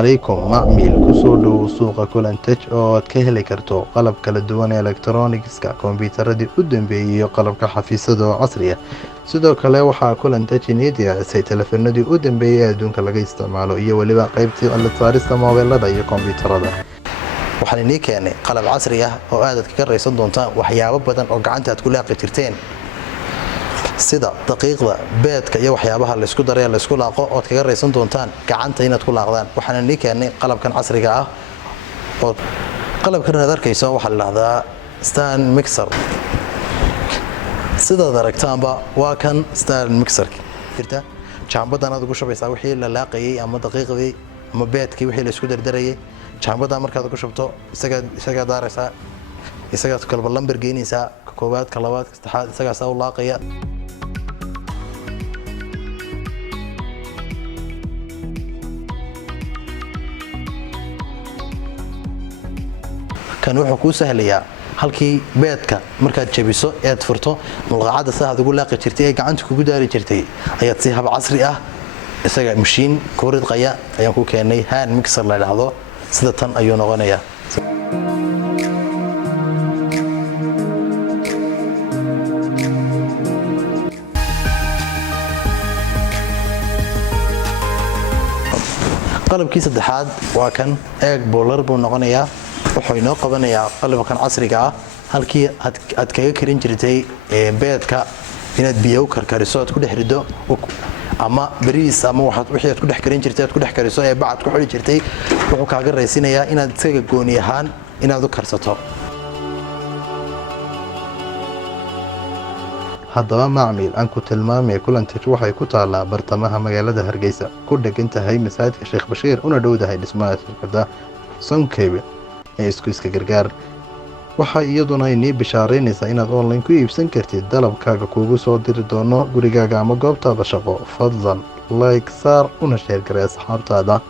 عليكم معمل kusoo suuqa Kulantaj oo aad ka heli karto qalab kala duwan ee electronics-ka kombiyuutarada u dambeeyay iyo qalabka xafiisyada casri ah sidoo kale waxa Kulantaj diyaarisay telefoonadii u dambeeyay adduunka laga isticmaalo iyo waliba qaybtii la saarista mobilada iyo kombiyuutarada waxaan inii keenay qalab casri ah oo aad ka raysan doontaan waxyaabo badan oo gacanta aad ku laaqi jirteen sida daqiiqda beedka iyo waxyaabaha la isku daray la isku laaqo oo kaga raysan doontaan gacanta inaad ku laaqdaan waxaan inii keenay qalabkan casriga ah oo qalabkan aad arkayso waxa la yiraahdaa stand mixer sida aragtaanba waa kan stand mixer jirta jaambadan aad ugu shubaysaa wixii la laaqayay ama daqiiqdii ama beedkii wixii la isku dardarayay jaambada markaad ugu shubto isaga daaraysaa isaga kalba lambar geynaysaa koobaad ka labaad ka saddexaad isaga soo laaqaya kan wuxuu ku sahlayaa halkii beedka markaad jabiso ee furto mulqaacada saad ugu laaqi jirtay ee gacanta kugu daari jirtay ayaad si hab casri ah isaga mashiin ku ridqaya ayaan ku keenay hand mixer la yiraahdo sida tan ayuu noqonayaa qalabkii saddexaad waa kan egg boiler buu noqonayaa wuxuu inoo qabanayaa qalabkan casriga ah halkii aad kaga karin jirtay beedka inaad biyo karkariso aad ku dhex rido ama bariis ama wixii aad ku dhex karin jirtay aad ku dhex kariso ee bacad ku xiri jirtay wuxuu kaaga raysinayaa inaad isaga gooni ahaan inaad u karsato haddaba macmiil aan ku tilmaamay Kulantaj waxay ku taalaa bartamaha magaalada Hargeysa ku dhagan tahay masaajidka Sheekh Bashiir una dhowdahay dhismaha shirkadda Sonkebe ee iska gargaar waxa iyaduna inii bishaaraynaysaa inaad online ku iibsan kartid dalabkaaga kuugu soo diri doono gurigaaga ama goobtaada shaqo fadlan like saar una share garee asxaabtaada